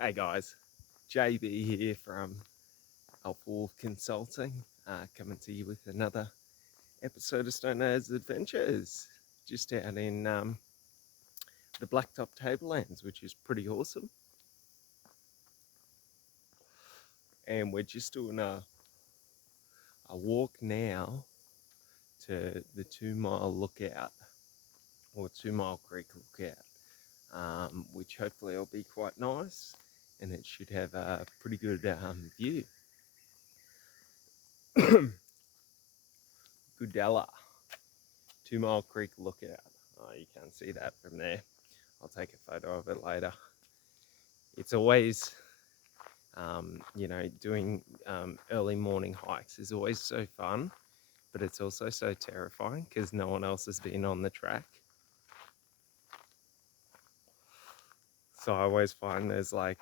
Hey guys, JB here from Alpha Wolf Consulting, coming to you with another episode of Stone Age Adventures, just out in the Blacktop Tablelands, which is pretty awesome. And we're just doing a walk now to the 2 Mile Lookout, or 2 Mile Creek Lookout, which hopefully will be quite nice, and it should have a pretty good view. Goodella. 2 Mile Creek Lookout. Oh, you can't see that from there. I'll take a photo of it later. It's always, doing early morning hikes is always so fun, but it's also so terrifying because no one else has been on the track. So I always find there's like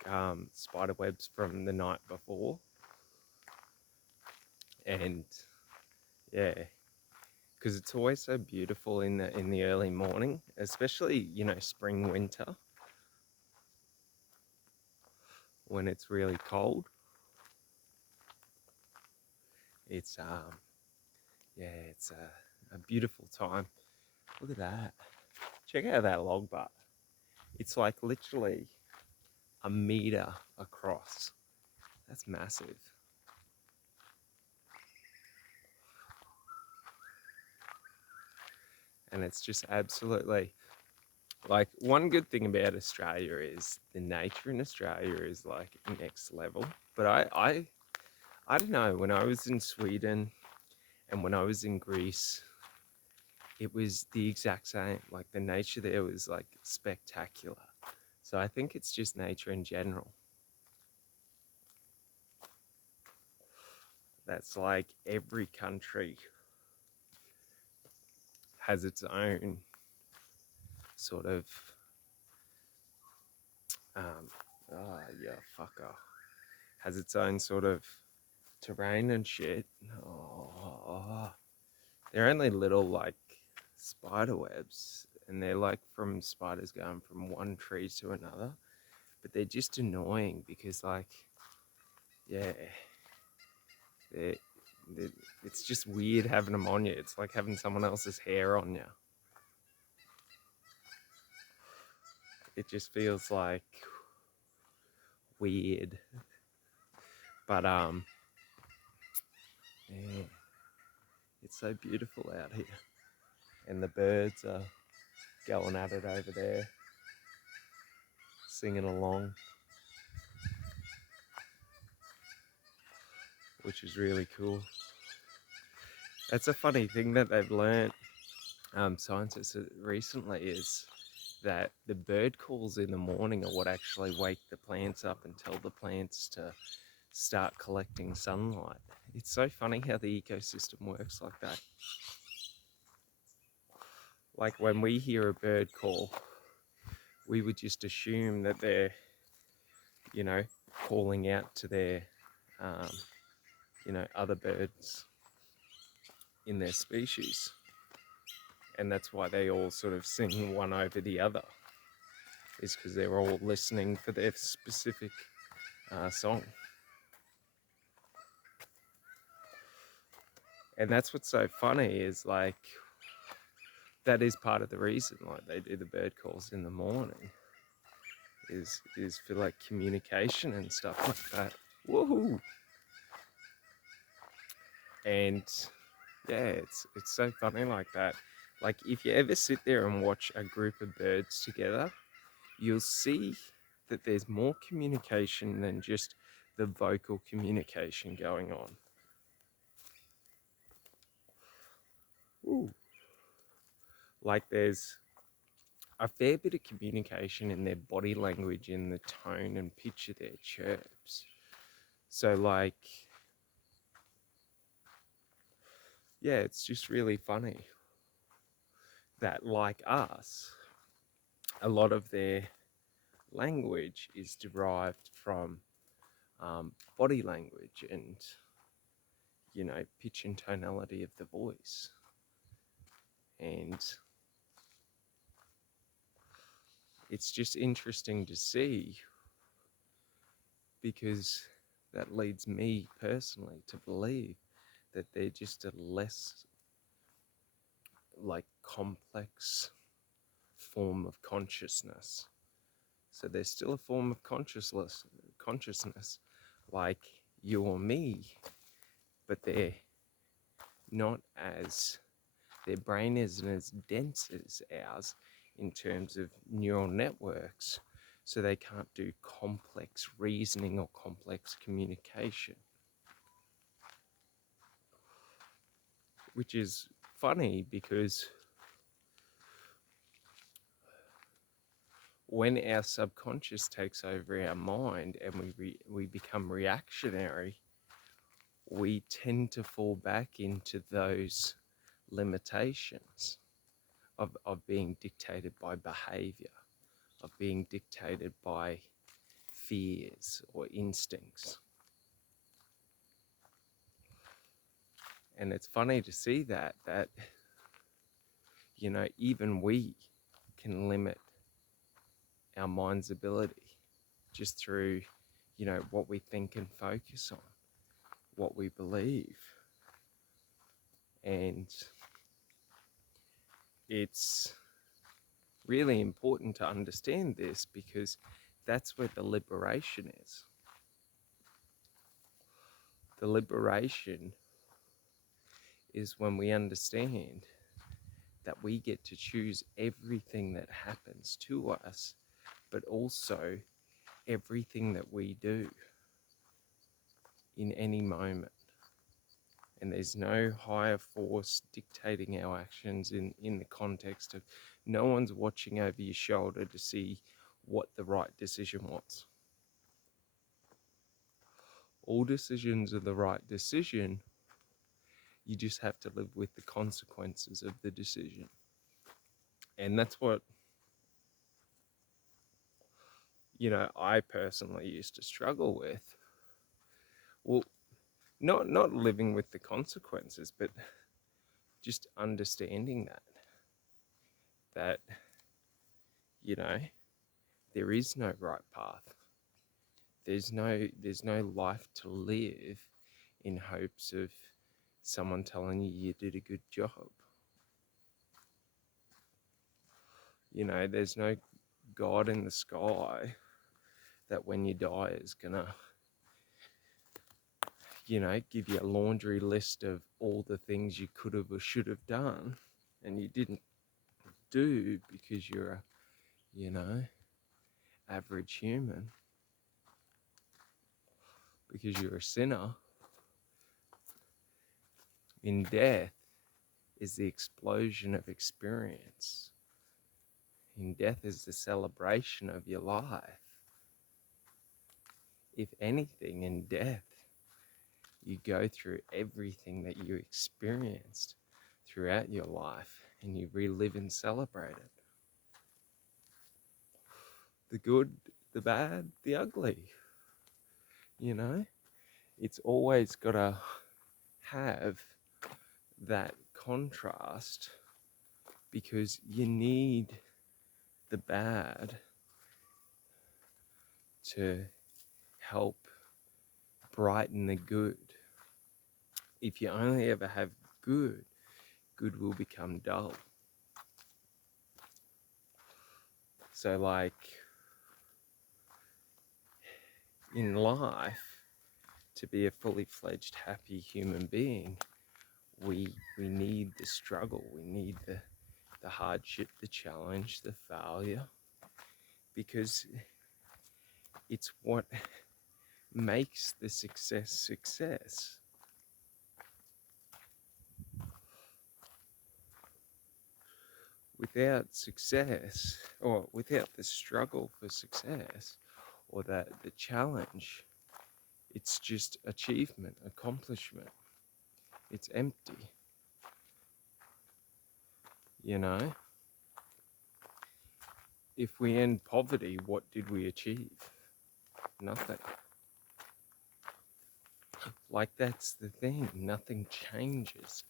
spider webs from the night before. And yeah, because it's always so beautiful in the early morning, especially, spring, winter, when it's really cold. It's it's a beautiful time. Look at that. Check out that log butt. It's like literally a meter across. That's massive. And it's just absolutely like, one good thing about Australia is the nature in Australia is like next level. But I don't know, when I was in Sweden and when I was in Greece, it was the exact same. Like, the nature there was like spectacular. So I think it's just nature in general. That's like every country has its own sort of um fucker, has its own sort of terrain and shit. Oh, they're only little like spider webs, and they're like from spiders going from one tree to another, but they're just annoying because, like, yeah, they're, they're, it's just weird having them on you. It's like having someone else's hair on you. It just feels like weird. But yeah, it's so beautiful out here. And the birds are going at it over there, singing along, which is really cool. That's a funny thing that they've learned, scientists recently, is that the bird calls in the morning are what actually wake the plants up and tell the plants to start collecting sunlight. It's so funny how the ecosystem works like that. Like, when we hear a bird call, we would just assume that they're, calling out to their, other birds in their species. And that's why they all sort of sing one over the other, is because they're all listening for their specific song. And that's what's so funny, is like, that is part of the reason, like, they do the bird calls in the morning, is for like communication and stuff like that. Woohoo! And yeah, it's so funny like that. Like, if you ever sit there and watch a group of birds together, you'll see that there's more communication than just the vocal communication going on. Ooh. Like, there's a fair bit of communication in their body language, in the tone and pitch of their chirps. So, like, yeah, it's just really funny that, like us, a lot of their language is derived from body language and, pitch and tonality of the voice. And it's just interesting to see because that leads me personally to believe that they're just a less like complex form of consciousness. So there's still a form of consciousness like you or me, but they're not as, their brain isn't as dense as ours in terms of neural networks, so they can't do complex reasoning or complex communication, which is funny because when our subconscious takes over our mind and we become reactionary, we tend to fall back into those limitations of being dictated by behavior, of being dictated by fears or instincts. And it's funny to see that even we can limit our mind's ability just through, what we think and focus on, what we believe. And it's really important to understand this because that's where the liberation is. The liberation is when we understand that we get to choose everything that happens to us, but also everything that we do in any moment. And there's no higher force dictating our actions in the context of no one's watching over your shoulder to see what the right decision was. All decisions are the right decision. You just have to live with the consequences of the decision. And that's what, I personally used to struggle with. Well, not living with the consequences, but just understanding that, there is no right path. There's no life to live in hopes of someone telling you did a good job. There's no God in the sky that when you die is gonna, give you a laundry list of all the things you could have or should have done and you didn't do because you're a, average human, because you're a sinner. In death is the explosion of experience. In death is the celebration of your life. If anything, in death, you go through everything that you experienced throughout your life and you relive and celebrate it. The good, the bad, the ugly. It's always got to have that contrast because you need the bad to help brighten the good. If you only ever have good, good will become dull. So like in life, to be a fully fledged happy human being, we need the struggle, we need the hardship, the challenge, the failure, because it's what makes the success. Without success, or without the struggle for success, or the challenge, it's just achievement, accomplishment. It's empty. If we end poverty, what did we achieve? Nothing. Like, that's the thing, nothing changes.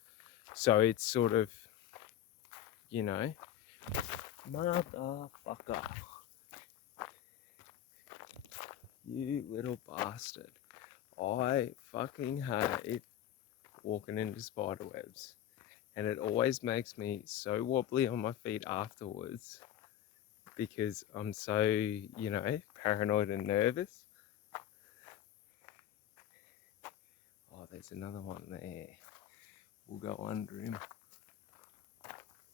So it's sort of, motherfucker. You little bastard. I fucking hate walking into spider webs. And it always makes me so wobbly on my feet afterwards because I'm so, paranoid and nervous. Oh, there's another one there. We'll go under him.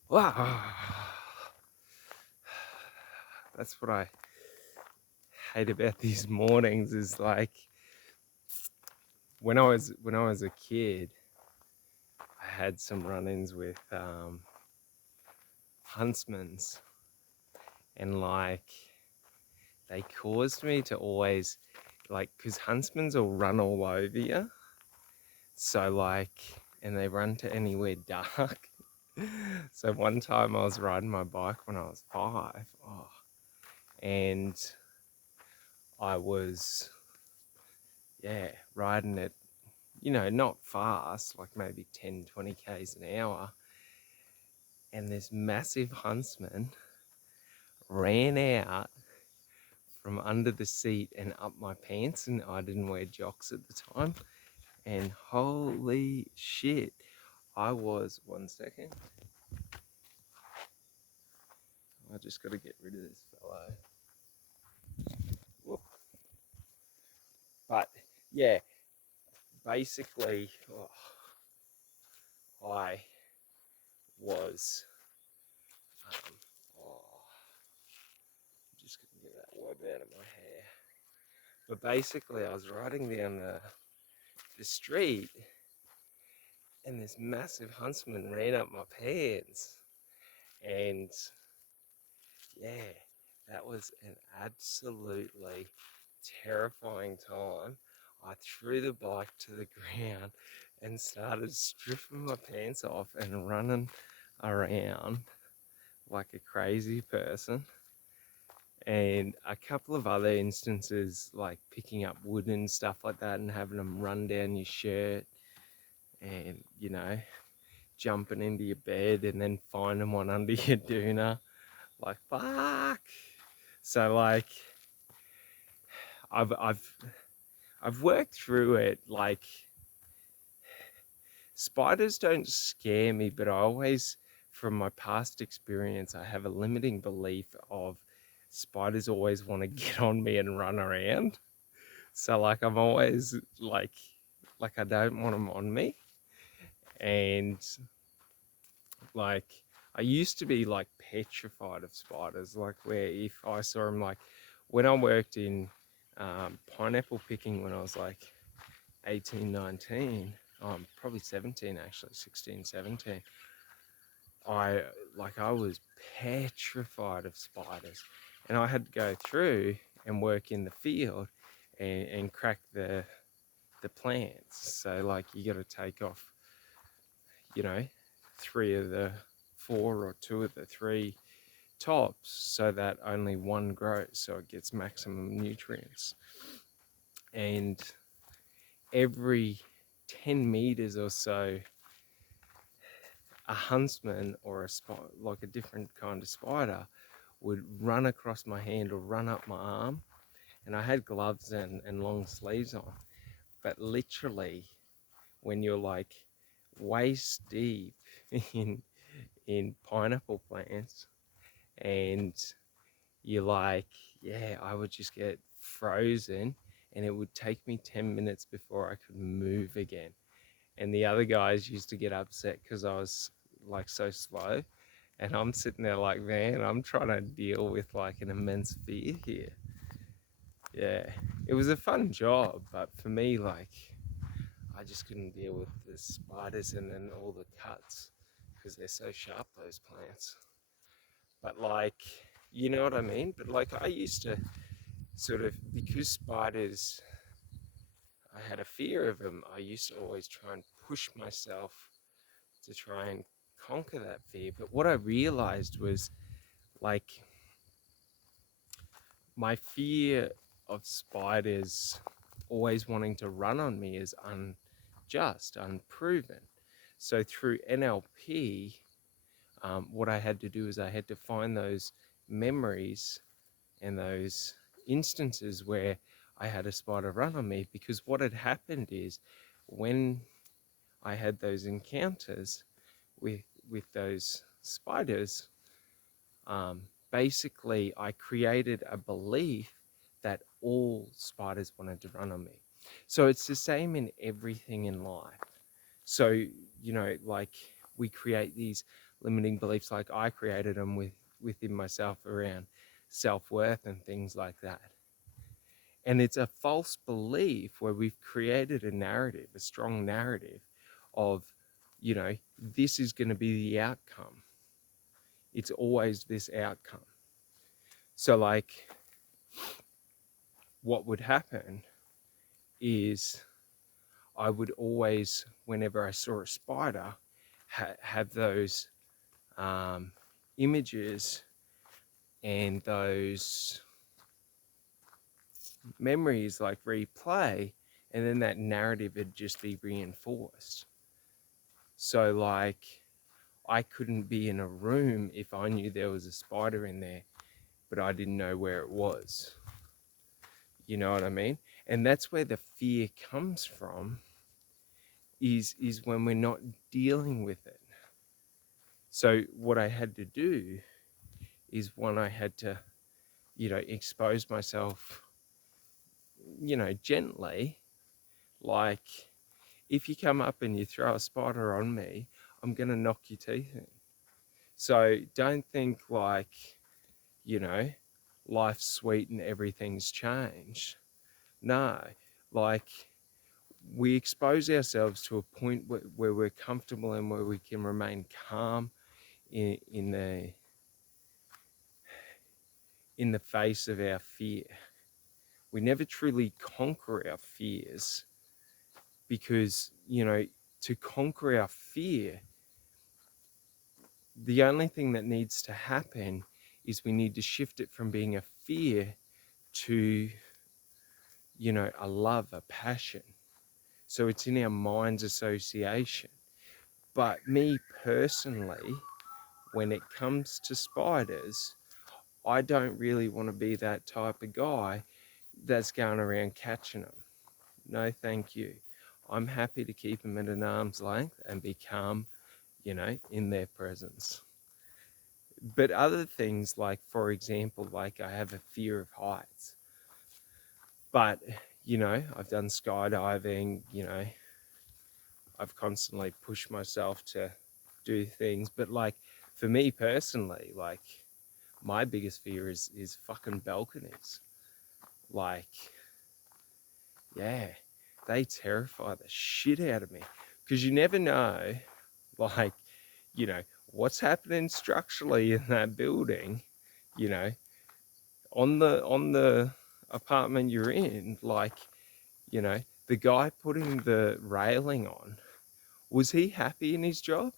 Wow. That's what I hate about these mornings is like when I was a kid, I had some run-ins with huntsmans, and like they caused me to always because huntsmans will run all over you, so and they run to anywhere dark. So one time I was riding my bike when I was 5, and I was riding it, not fast, like maybe 10, 20 k's an hour, and this massive huntsman ran out from under the seat and up my pants, and I didn't wear jocks at the time, and holy shit, I was, 1 second, I just got to get rid of this fellow. Whoop. But yeah, basically, I was, I'm just gonna get that web out of my hair. But basically, I was riding down the street, and this massive huntsman ran up my pants, and yeah, that was an absolutely terrifying time. I threw the bike to the ground and started stripping my pants off and running around like a crazy person. And a couple of other instances, like picking up wood and stuff like that and having them run down your shirt, and jumping into your bed and then finding one under your doona, like fuck. So like I've worked through it. Like, spiders don't scare me, but I always, from my past experience, I have a limiting belief of spiders always want to get on me and run around. So like I'm always like I don't want them on me. And like I used to be like petrified of spiders, like where if I saw them, like when I worked in pineapple picking when I was like 18, 19, probably 17 actually, 16, 17. I was petrified of spiders, and I had to go through and work in the field and crack the plants. So like you got to take off, 3 of the 4 or 2 of the 3 tops so that only one grows, so it gets maximum nutrients. And every 10 meters or so, a huntsman or like a different kind of spider would run across my hand or run up my arm. And I had gloves and long sleeves on, but literally when you're like waist deep in pineapple plants, and you're like, yeah, I would just get frozen, and it would take me 10 minutes before I could move again. And the other guys used to get upset because I was like so slow, and I'm sitting there like, man, I'm trying to deal with like an immense fear here. Yeah, it was a fun job, but for me, like, I just couldn't deal with the spiders and then all the cuts because they're so sharp, those plants. But like, you know what I mean? But like, I used to sort of, because spiders, I had a fear of them, I used to always try and push myself to try and conquer that fear. But what I realized was like my fear of spiders always wanting to run on me is unjust, unproven. So through NLP, what I had to do is I had to find those memories and those instances where I had a spider run on me, because what had happened is, when I had those encounters with those spiders, um, basically I created a belief that all spiders wanted to run on me. So it's the same in everything in life. So, like, we create these limiting beliefs, like I created them within myself around self-worth and things like that. And it's a false belief where we've created a narrative, a strong narrative of, this is going to be the outcome. It's always this outcome. So, like, what would happen is I would always, whenever I saw a spider, have those images and those memories like replay, and then that narrative would just be reinforced. So, like, I couldn't be in a room if I knew there was a spider in there, but I didn't know where it was. You know what I mean? And that's where the fear comes from, is when we're not dealing with it. So what I had to do is, when I had to, expose myself, gently, like, if you come up and you throw a spider on me, I'm going to knock your teeth in. So don't think like, you know, life's sweet and everything's changed. No, like, we expose ourselves to a point where we're comfortable and where we can remain calm in the face of our fear. We never truly conquer our fears, because, to conquer our fear, the only thing that needs to happen is we need to shift it from being a fear to, a love, a passion. So it's in our mind's association. But me personally, when it comes to spiders, I don't really want to be that type of guy that's going around catching them. No, thank you. I'm happy to keep them at an arm's length and be calm, in their presence. But other things, like, for example, like, I have a fear of heights. But, I've done skydiving, I've constantly pushed myself to do things. But, like, for me personally, like, my biggest fear is fucking balconies. Like, yeah, they terrify the shit out of me, because you never know, like, what's happening structurally in that building, on the apartment you're in. Like, the guy putting the railing on, was he happy in his job?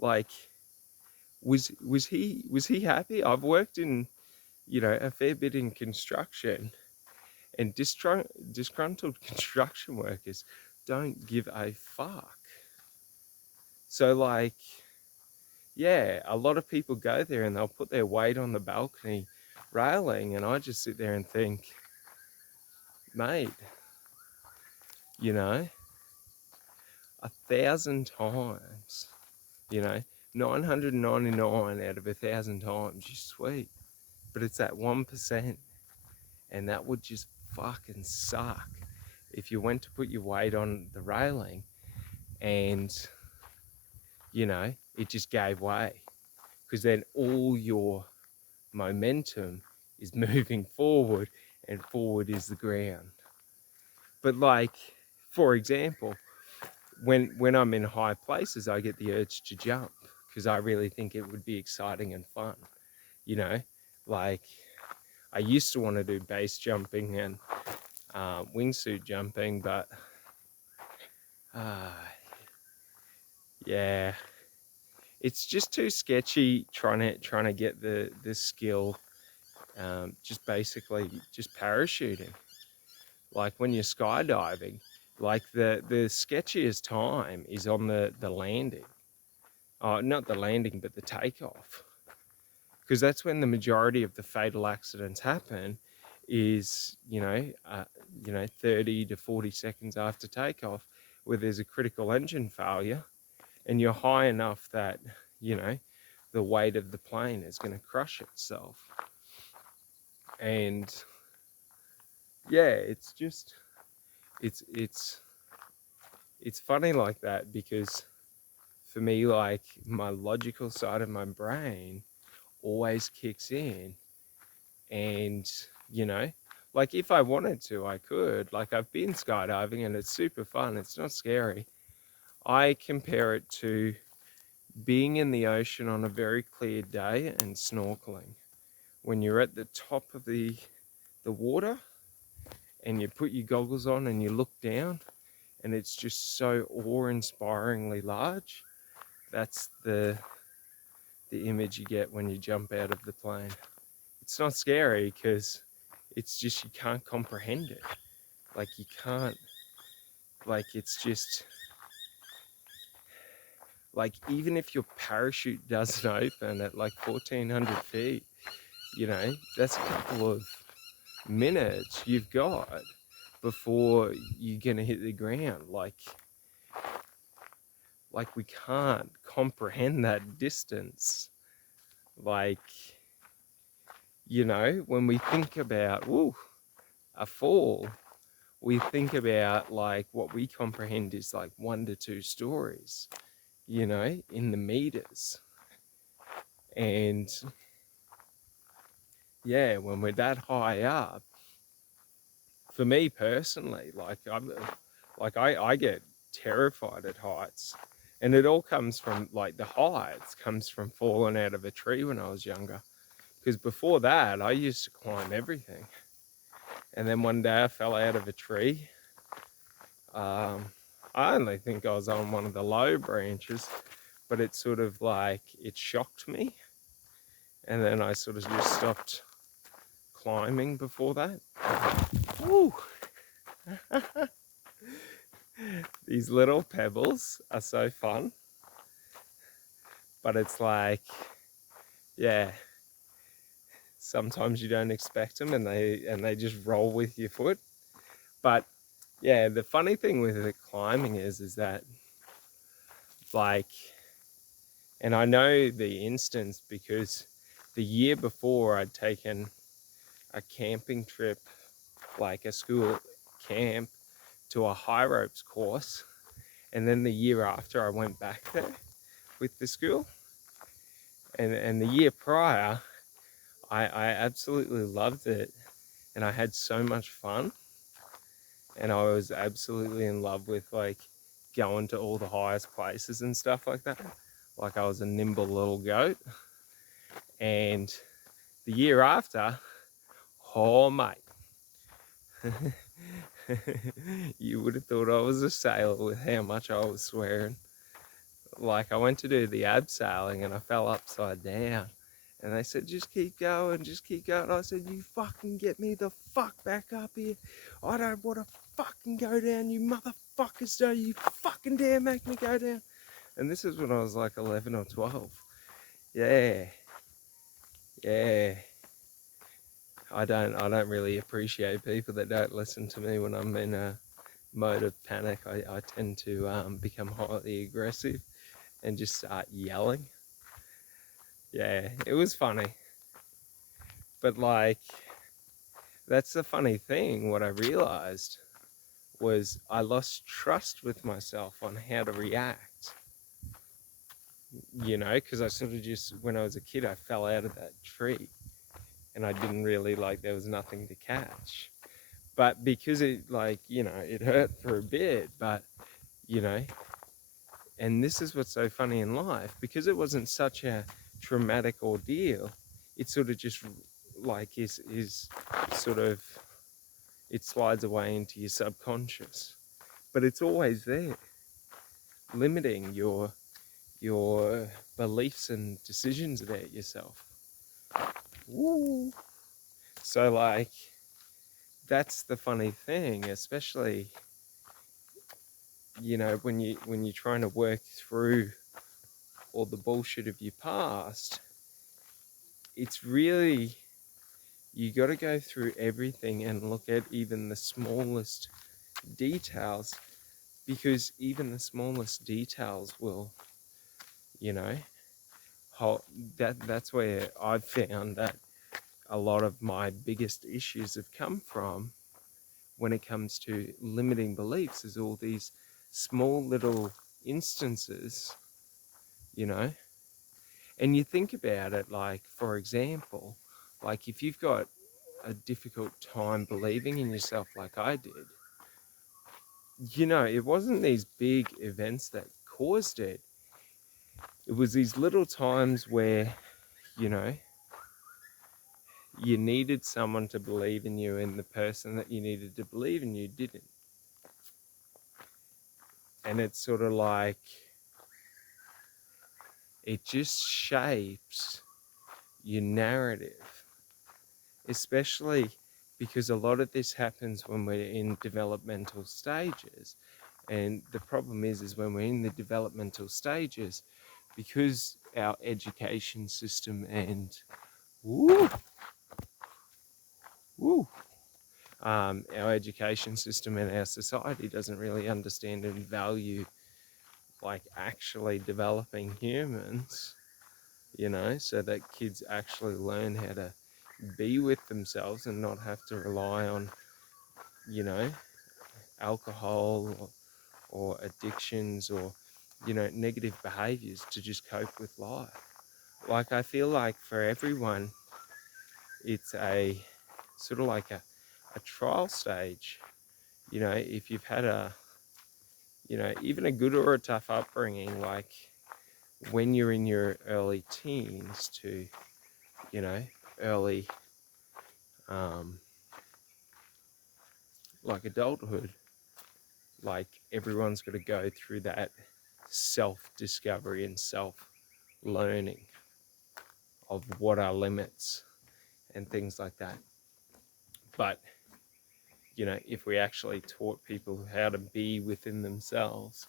Like, was he happy? I've worked in, a fair bit in construction, and disgruntled construction workers don't give a fuck. So, like, yeah, a lot of people go there and they'll put their weight on the balcony railing, and I just sit there and think, mate, 1,000 times, 999 out of 1,000 times, you're sweet. But it's that 1%, and that would just fucking suck if you went to put your weight on the railing and, it just gave way, because then all your momentum is moving forward, and forward is the ground. But, like, for example, when I'm in high places, I get the urge to jump, because I really think it would be exciting and fun. Like, I used to want to do base jumping and wingsuit jumping, but yeah, it's just too sketchy trying to get the skill. Just basically just parachuting. Like, when you're skydiving, like, the sketchiest time is on the landing. Not the landing, but the takeoff, because that's when the majority of the fatal accidents happen. Is 30 to 40 seconds after takeoff, where there's a critical engine failure and you're high enough that, the weight of the plane is going to crush itself. And yeah, it's just, it's funny like that, because for me, like, my logical side of my brain always kicks in. And, like, if I wanted to, I could. Like, I've been skydiving and it's super fun. It's not scary. I compare it to being in the ocean on a very clear day and snorkeling. When you're at the top of the water and you put your goggles on and you look down and it's just so awe-inspiringly large. That's the image you get when you jump out of the plane. It's not scary because it's just, you can't comprehend it. Like, you can't, like, it's just, like, even if your parachute doesn't open at like 1,400 feet, that's a couple of minutes you've got before you're gonna hit the ground. Like we can't comprehend that distance. Like, when we think about a fall, we think about, like, what we comprehend is like 1 to 2 stories, in the meters. And yeah, when we're that high up, for me personally, I get terrified at heights. And it all comes from, like, the heights comes from falling out of a tree when I was younger. Because before that, I used to climb everything. And then one day I fell out of a tree. I only think I was on one of the low branches, but it sort of, like, it shocked me. And then I sort of just stopped climbing before that. Woo! These little pebbles are so fun. But it's like, yeah, sometimes you don't expect them and they just roll with your foot. But yeah, the funny thing with the climbing is that, like, and I know the instance because the year before I'd taken a camping trip, like a school camp, to a high ropes course. And then the year after I went back there with the school. And the year prior, I absolutely loved it. And I had so much fun. And I was absolutely in love with, like, going to all the highest places and stuff like that. Like, I was a nimble little goat. And the year after, oh mate, you would have thought I was a sailor with how much I was swearing. Like, I went to do the abseiling and I fell upside down. And they said, just keep going, just keep going. I said, you fucking get me the fuck back up here. I don't want to fucking go down, you motherfuckers. Don't you fucking dare make me go down. And this is when I was like 11 or 12. Yeah. Yeah. I don't really appreciate people that don't listen to me when I'm in a mode of panic. I tend to become highly aggressive and just start yelling. Yeah, it was funny. But, like, that's the funny thing. What I realized was I lost trust with myself on how to react. Because I sort of just, when I was a kid, I fell out of that tree and I didn't really, like, there was nothing to catch. But because it, like, it hurt for a bit, but, and this is what's so funny in life, because it wasn't such a traumatic ordeal, it sort of just, like, is sort of, it slides away into your subconscious. But it's always there, limiting your beliefs and decisions about yourself. Woo! So, like, that's the funny thing, especially, when you're trying to work through all the bullshit of your past. It's really, you got to go through everything and look at even the smallest details, because even the smallest details will, you know, hold, that's where I've found that a lot of my biggest issues have come from when it comes to limiting beliefs, is all these small little instances, you know. And you think about it, like, for example, like if you've got a difficult time believing in yourself like I did, you know, it wasn't these big events that caused it. It was these little times where, you know, you needed someone to believe in you, and the person that you needed to believe in you didn't. And it's sort of like, it just shapes your narrative, especially because a lot of this happens when we're in developmental stages. And the problem is when we're in the developmental stages, because our education system and woo, woo, our education system and our society doesn't really understand and value like actually developing humans, you know, so that kids actually learn how to be with themselves and not have to rely on, you know, alcohol or addictions or, you know, negative behaviors to just cope with life. Like, I feel like for everyone, it's a sort of like a trial stage. You know, if you've had a, you know, even a good or a tough upbringing, like when you're in your early teens to, you know, early, um, like adulthood, like everyone's got to go through that self-discovery and self-learning of what are limits and things like that. But, you know, if we actually taught people how to be within themselves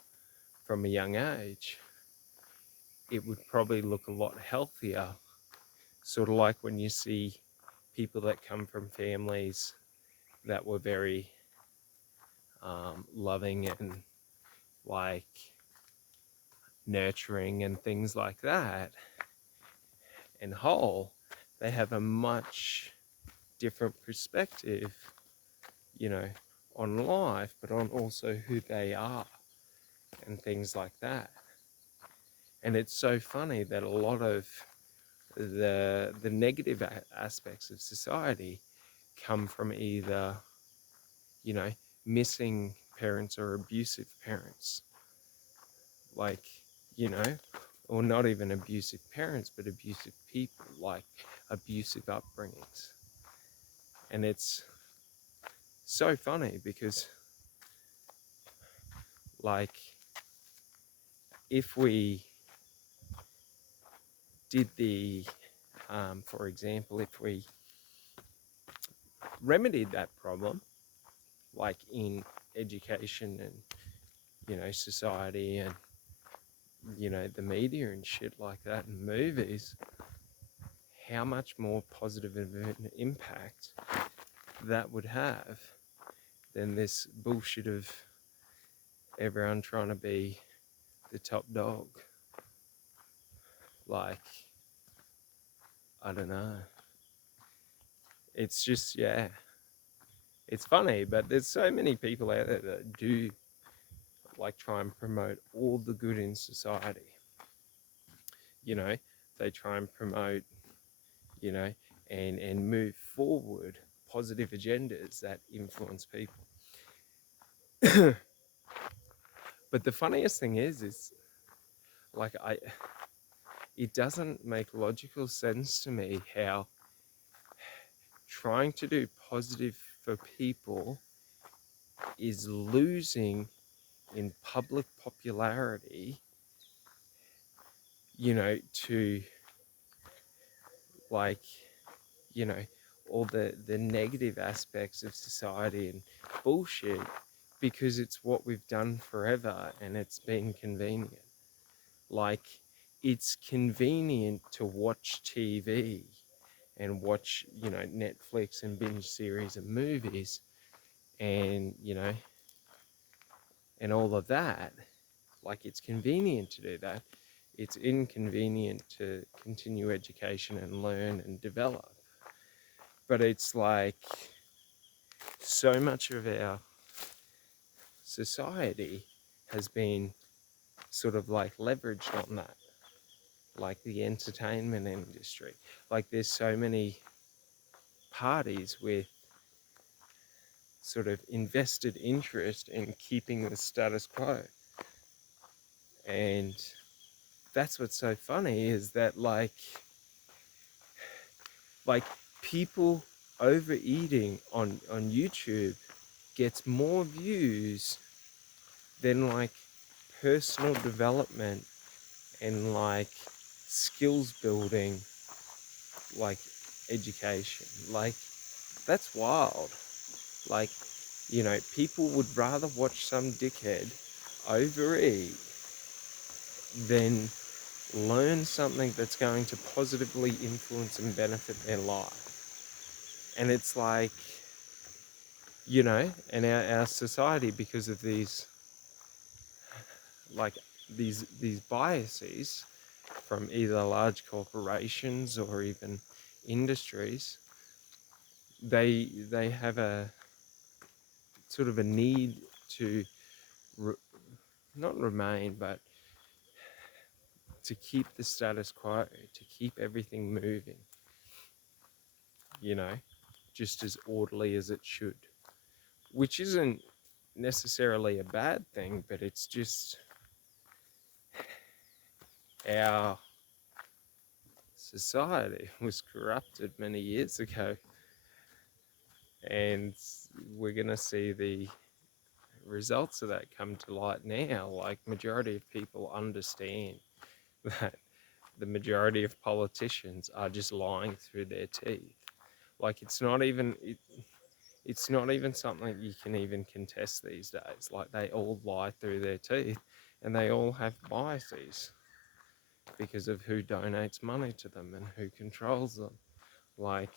from a young age, it would probably look a lot healthier. Sort of like when you see people that come from families that were very loving and like nurturing and things like that and whole, they have a much different perspective, you know, on life, but on also who they are and things like that. And it's so funny that a lot of the negative aspects of society come from either, you know, missing parents or abusive parents, like, you know, or not even abusive parents, but abusive people, like abusive upbringings. And it's so funny because, like, if we did the, for example, if we remedied that problem, like in education and, you know, society and, you know, the media and shit like that and movies, how much more positive of an impact that would have than this bullshit of everyone trying to be the top dog. Like, I don't know. It's just, yeah, it's funny, but there's so many people out there that do like try and promote all the good in society. You know, they try and promote, you know, and move forward positive agendas that influence people. But the funniest thing is like it doesn't make logical sense to me how trying to do positive for people is losing in public popularity, you know, to like, you know, all the negative aspects of society and bullshit, because it's what we've done forever and it's been convenient. Like, it's convenient to watch TV and watch, Netflix and binge series of movies and, and all of that. Like, it's convenient to do that. It's inconvenient to continue education and learn and develop. But it's like so much of our society has been sort of like leveraged on that, like the entertainment industry. Like, there's so many parties with sort of invested interest in keeping the status quo. And that's what's so funny, is that like people overeating on YouTube gets more views than like personal development and like skills building, like education. Like, that's wild. Like, people would rather watch some dickhead overeat than learn something that's going to positively influence and benefit their life. And it's like, and our society, because of like these biases from either large corporations or even industries, they have a sort of a need to re- not remain, but to keep the status quo, to keep everything moving, you know, just as orderly as it should, which isn't necessarily a bad thing, but it's just our society was corrupted many years ago, and we're going to see the results of that come to light now. Like, majority of people understand that the majority of politicians are just lying through their teeth. Like, it's not even something you can even contest these days. Like, they all lie through their teeth, and they all have biases because of who donates money to them and who controls them. Like,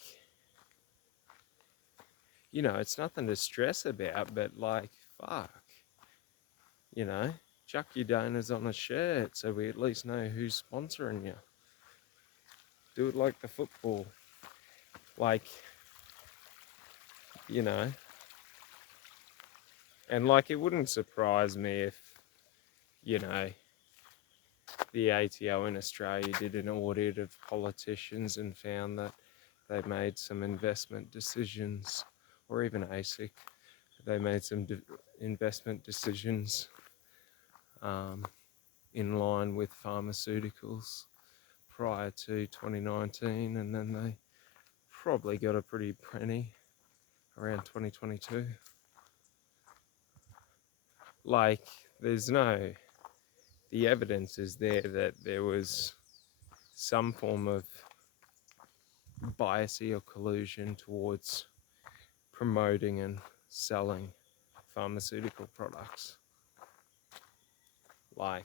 it's nothing to stress about, but like, fuck, you know, chuck your donors on a shirt so we at least know who's sponsoring you. Do it like the football. Like, you know, and like, it wouldn't surprise me if, you know, the ATO in Australia did an audit of politicians and found that they made some investment decisions, or even ASIC, they made some investment decisions in line with pharmaceuticals prior to 2019, and then they probably got a pretty penny around 2022. Like, the evidence is there that there was some form of bias or collusion towards promoting and selling pharmaceutical products. Like,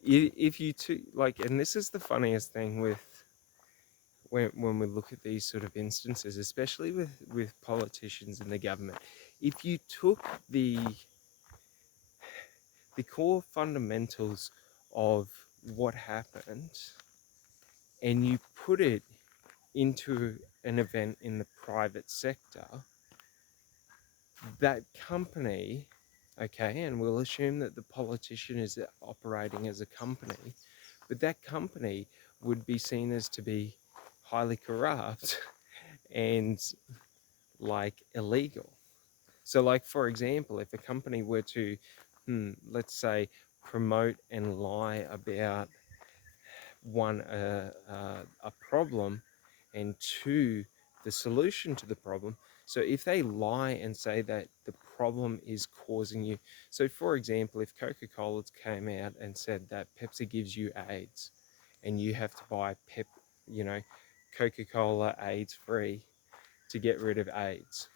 if you took, like, and this is the funniest thing with when we look at these sort of instances, especially with politicians and the government, if you took the core fundamentals of what happened and you put it into an event in the private sector, that company, okay, and we'll assume that the politician is operating as a company, but that company would be seen as to be highly corrupt and like illegal. So, like, for example, if a company were to, let's say, promote and lie about one, a problem, and two, the solution to the problem. So if they lie and say that the problem is causing you, so for example, if Coca-Cola came out and said that Pepsi gives you AIDS, and you have to buy you know, Coca-Cola AIDS free to get rid of AIDS,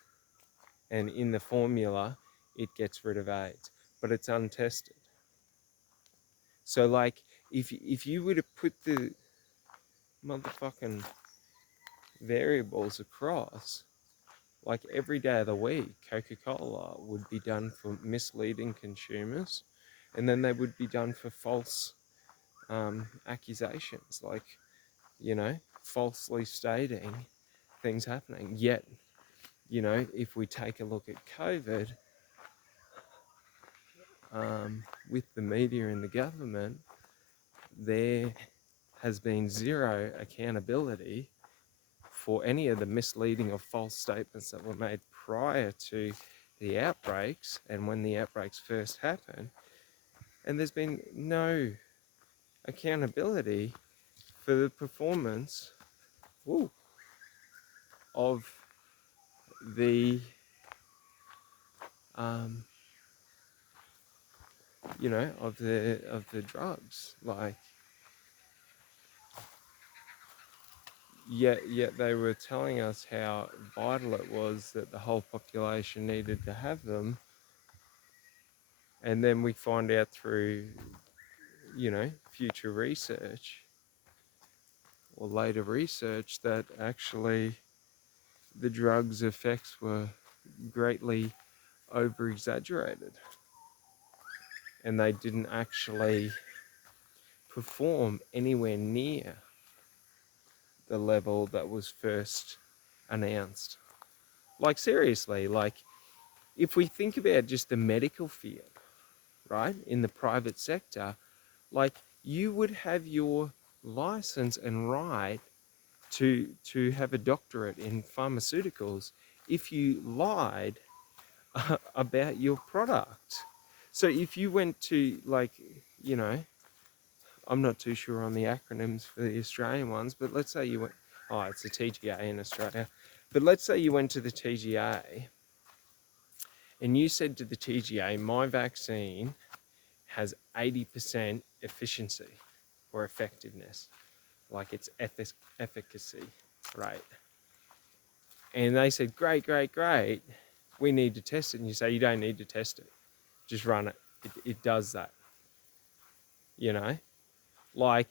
and in the formula it gets rid of AIDS, but it's untested. So like, if you were to put motherfucking variables across, like every day of the week, Coca-Cola would be done for misleading consumers, and then they would be done for false accusations, like, falsely stating things happening. Yet, if we take a look at COVID, with the media and the government, there has been zero accountability for any of the misleading or false statements that were made prior to the outbreaks and when the outbreaks first happened. And there's been no accountability for the performance of the um, of the drugs. Like, yet they were telling us how vital it was that the whole population needed to have them, and then we find out through future research or later research that actually the drug's effects were greatly over exaggerated, and they didn't actually perform anywhere near the level that was first announced. Like, seriously, like, if we think about just the medical field, right, in the private sector, like, you would have your license and right to have a doctorate in pharmaceuticals if you lied about your product. So if you went to, like, you know, I'm not too sure on the acronyms for the Australian ones, but let's say you went, oh, it's the TGA in Australia, but let's say you went to the TGA and you said to the TGA, my vaccine has 80% efficiency or effectiveness, like its efficacy rate. And they said, great, great, great, we need to test it. And you say, you don't need to test it, just run it. It does that, like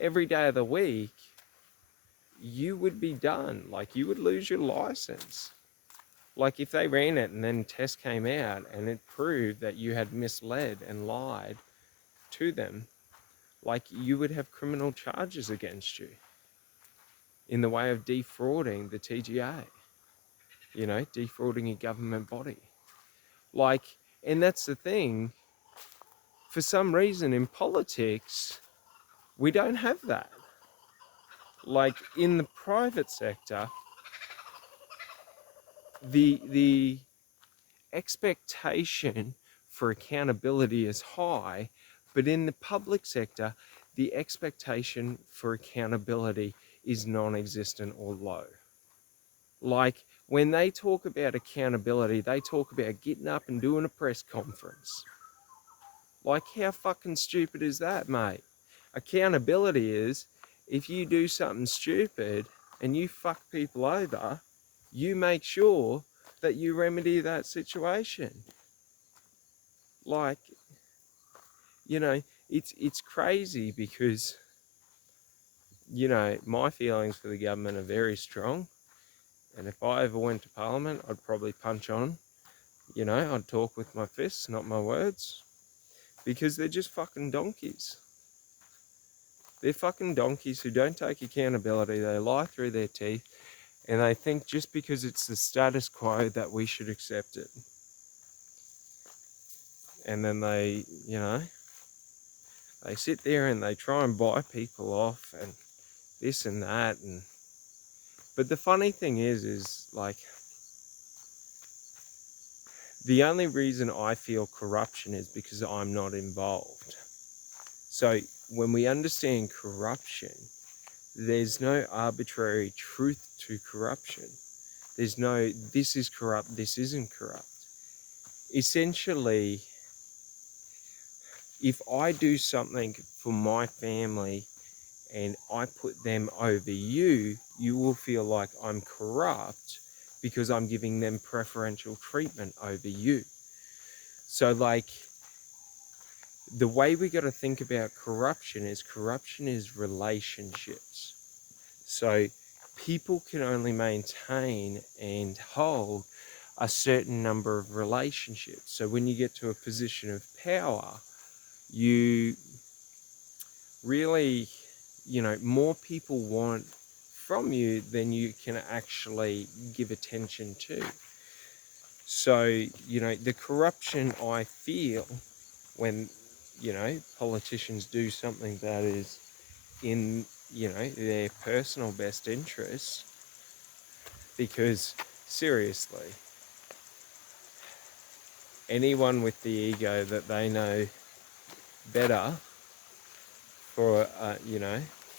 every day of the week, you would be done. Like, you would lose your license. Like, if they ran it and then test came out and it proved that you had misled and lied to them, like, you would have criminal charges against you in the way of defrauding the TGA, defrauding a government body. Like, and that's the thing, for some reason in politics, we don't have that. Like, in the private sector, the expectation for accountability is high, but in the public sector, the expectation for accountability is non-existent or low. Like, when they talk about accountability, they talk about getting up and doing a press conference. Like, how fucking stupid is that, mate? Accountability is, if you do something stupid and you fuck people over, you make sure that you remedy that situation. Like, it's crazy because, my feelings for the government are very strong. And if I ever went to Parliament, I'd probably punch on. I'd talk with my fists, not my words. Because they're just fucking donkeys. They're fucking donkeys who don't take accountability. They lie through their teeth. And they think just because it's the status quo that we should accept it. And then they sit there and they try and buy people off and this and that. But the funny thing is like, the only reason I feel corruption is because I'm not involved. So when we understand corruption, there's no arbitrary truth to corruption. There's no, this is corrupt, this isn't corrupt. Essentially, if I do something for my family and I put them over you, you will feel like I'm corrupt because I'm giving them preferential treatment over you. So, like, the way we got to think about corruption is relationships. So people can only maintain and hold a certain number of relationships. So when you get to a position of power, you really, more people want from you than you can actually give attention to. So, the corruption I feel when, politicians do something that is in, their personal best interest, because seriously, anyone with the ego that they know better for,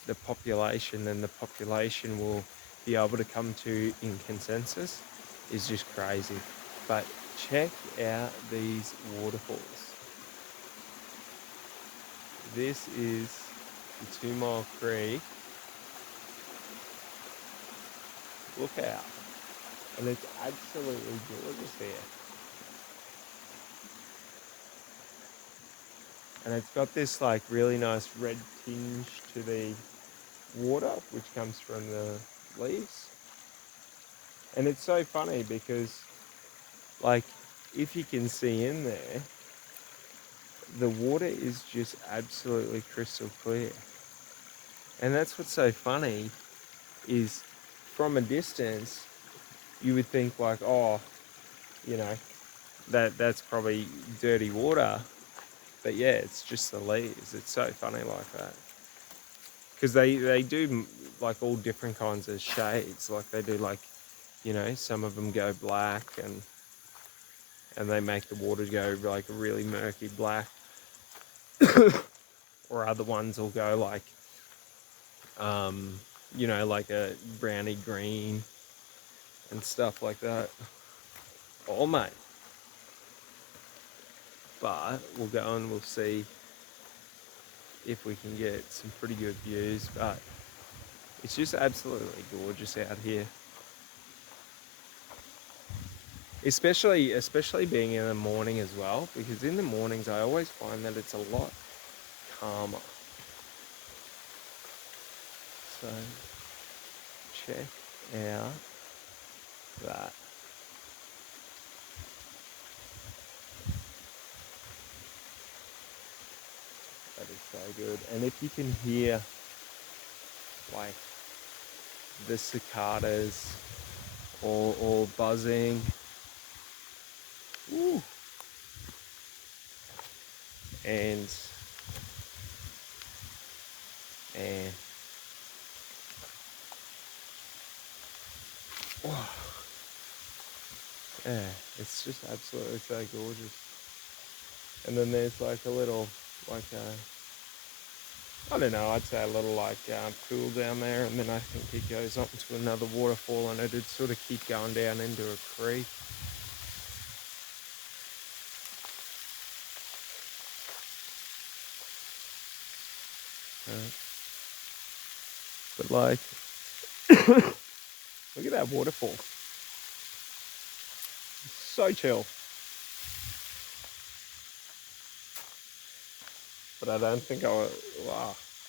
the population than the population will be able to come to in consensus is just crazy. But check out these waterfalls. This is the 2 Mile Creek. Look out. And it's absolutely gorgeous here. And it's got this like really nice red tinge to the water, which comes from the leaves. And it's so funny because, like, if you can see in there, the water is just absolutely crystal clear. And that's what's so funny is from a distance, you would think like, oh, you know, that's probably dirty water. But yeah, it's just the leaves. It's so funny like that. Because they do like all different kinds of shades. Like they do like, some of them go black and they make the water go like a really murky black. Or other ones will go like, like a browny green and stuff like that. Oh, mate. But we'll go and we'll see if we can get some pretty good views. But it's just absolutely gorgeous out here. Especially being in the morning as well, because in the mornings I always find that it's a lot calmer. So check out that. That is so good. And if you can hear like the cicadas or buzzing, woo, and wow, yeah, it's just absolutely so gorgeous. And then there's like a little, like I don't know, I'd say a little like pool down there, and then I think it goes up into another waterfall, and it'd sort of keep going down into a creek. But like, look at that waterfall. It's so chill. But I don't think I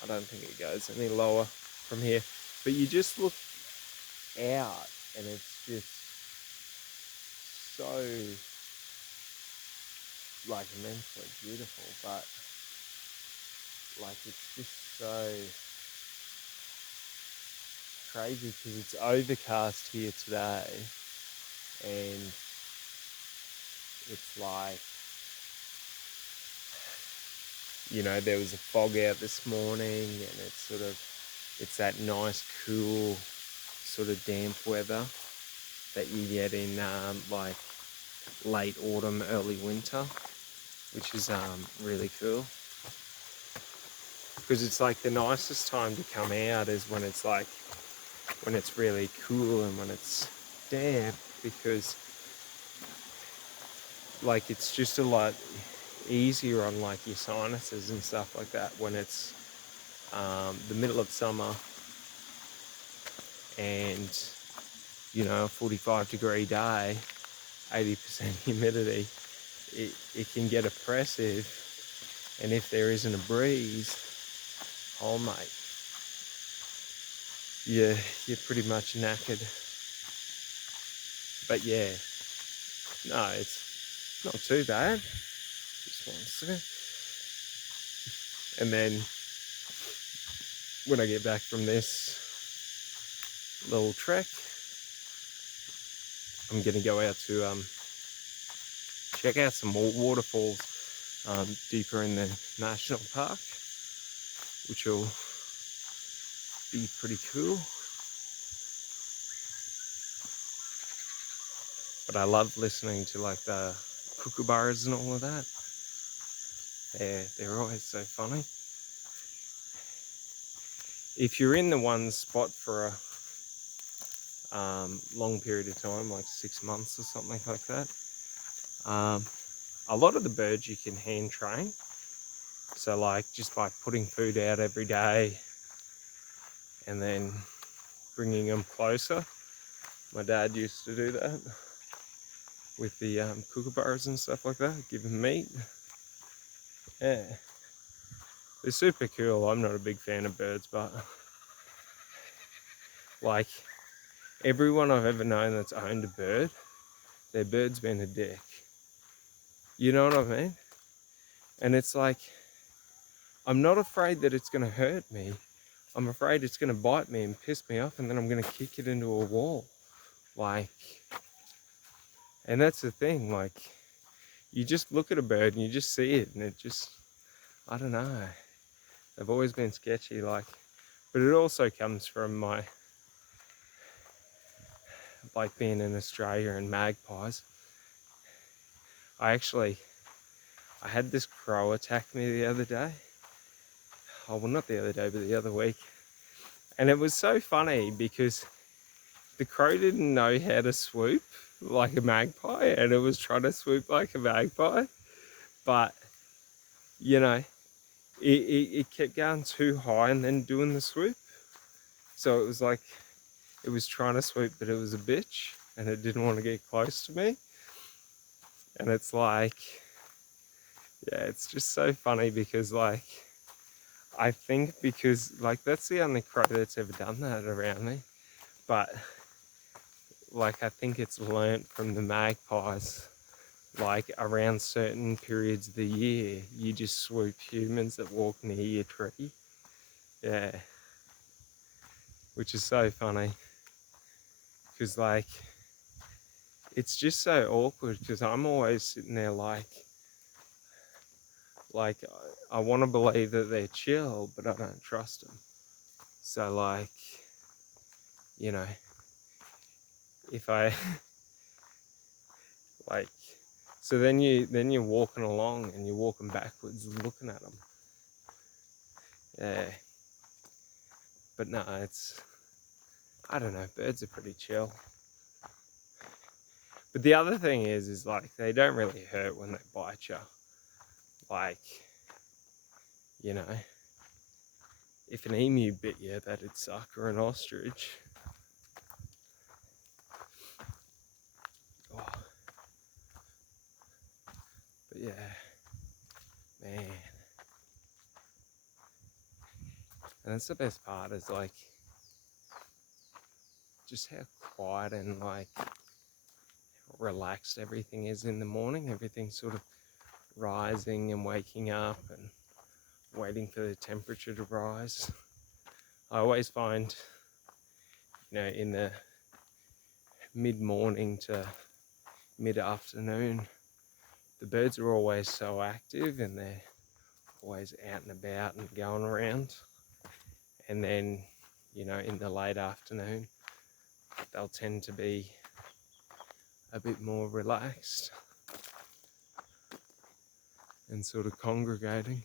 don't think it goes any lower from here. But you just look out, and it's just so like immensely beautiful. But like it's just so crazy because it's overcast here today, and it's like, there was a fog out this morning, and it's that nice cool sort of damp weather that you get in like late autumn, early winter, which is really cool, because it's like the nicest time to come out is when it's really cool and when it's damp, because like it's just a lot easier on like your sinuses and stuff like that when it's the middle of summer and a 45-degree day, 80% humidity. It can get oppressive, And if there isn't a breeze, oh mate, you're pretty much knackered. But yeah, no, it's not too bad. Just one second. And then when I get back from this little trek, I'm gonna go out to check out some more waterfalls deeper in the national park, which will be pretty cool. But I love listening to like the kookaburras and all of that. They're always so funny. If you're in the one spot for a long period of time, like 6 months or something like that, a lot of the birds you can hand train. So like just by putting food out every day and then bringing them closer. My dad used to do that with the kookaburras and stuff like that, give them meat. Yeah, they're super cool. I'm not a big fan of birds, but like everyone I've ever known that's owned a bird, their bird's been a dick. You know what I mean? And it's like, I'm not afraid that it's going to hurt me. I'm afraid it's going to bite me and piss me off, and then I'm going to kick it into a wall. Like, and that's the thing, like, you just look at a bird and you just see it, and it just, I don't know. They've always been sketchy, like, but it also comes from my, like, being in Australia and magpies. I had this crow attack me the other day. Oh, well, not the other day, but the other week. And it was so funny because the crow didn't know how to swoop like a magpie, and it was trying to swoop like a magpie. But, you know, it kept going too high and then doing the swoop. So it was like, it was trying to swoop, but it was a bitch, and it didn't want to get close to me. And it's like, yeah, it's just so funny because, like, I think because, like, that's the only crow that's ever done that around me. But, like, I think it's learnt from the magpies. Like, around certain periods of the year, you just swoop humans that walk near your tree. Yeah. Which is so funny. Because, like, it's just so awkward because I'm always sitting there like I want to believe that they're chill, but I don't trust them. So, like, you know, if I like, so then you're walking along and you're walking backwards looking at them. Yeah. But no, I don't know, birds are pretty chill. But the other thing is like, they don't really hurt when they bite you. Like, you know, if an emu bit you, that'd suck, or an ostrich. Oh. But yeah, man. And that's the best part, is like, just how quiet and like relaxed everything is in the morning. Everything's sort of rising and waking up and waiting for the temperature to rise. I always find, you know, in the mid-morning to mid-afternoon, the birds are always so active and they're always out and about and going around. And then, you know, in the late afternoon, they'll tend to be a bit more relaxed and sort of congregating.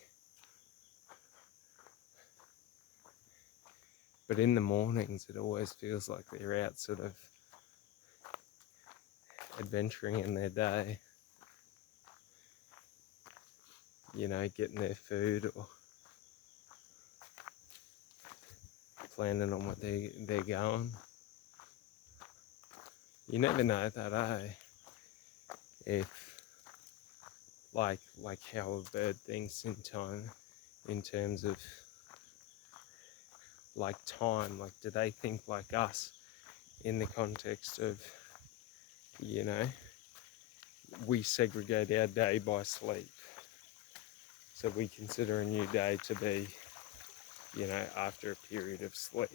But in the mornings, it always feels like they're out sort of adventuring in their day, you know, getting their food or planning on what they're going. You never know that, eh? If, like how a bird thinks in time, in terms of like time. Like, do they think like us in the context of, you know, we segregate our day by sleep. So we consider a new day to be, you know, after a period of sleep.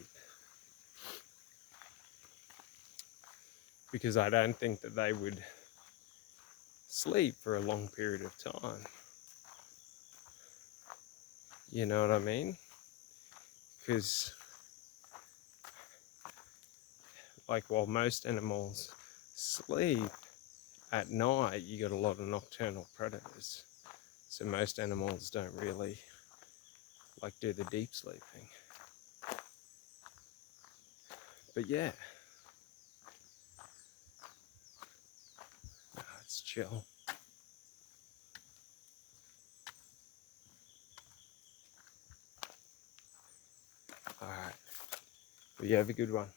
Because I don't think that they would sleep for a long period of time. You know what I mean? Because, like, while most animals sleep at night, you got a lot of nocturnal predators. So most animals don't really like do the deep sleeping. But yeah, it's chill. All right. Well, you have a good one.